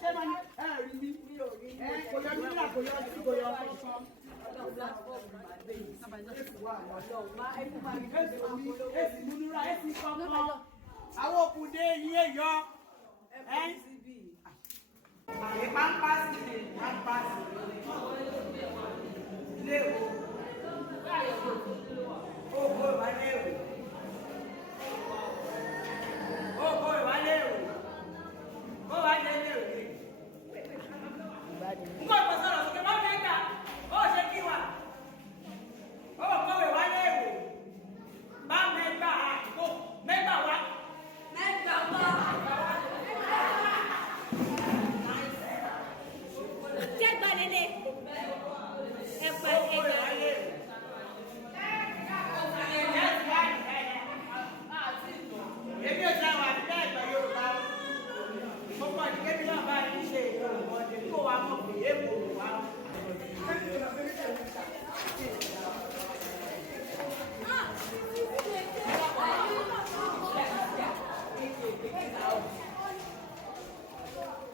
ṣé máa ní rí mi kò yọ nílà kò yọ sí kò yọ kọ́kọ́. Èsì múnúra èsì kọ́kọ́ àwọn òkùndé yín èyọ. Pampasi léwu owó ìwà léwu owó ìwà léwu ó wà lé léwu nǹkan tó sọ̀rọ̀ sókè má mẹ́ta ó ṣe kí wà ó kọ́ ìwà léwu bá mẹ́ta àkókò mẹ́ta wá.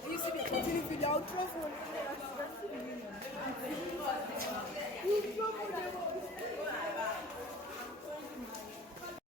You see me continue video, I'll throw for you.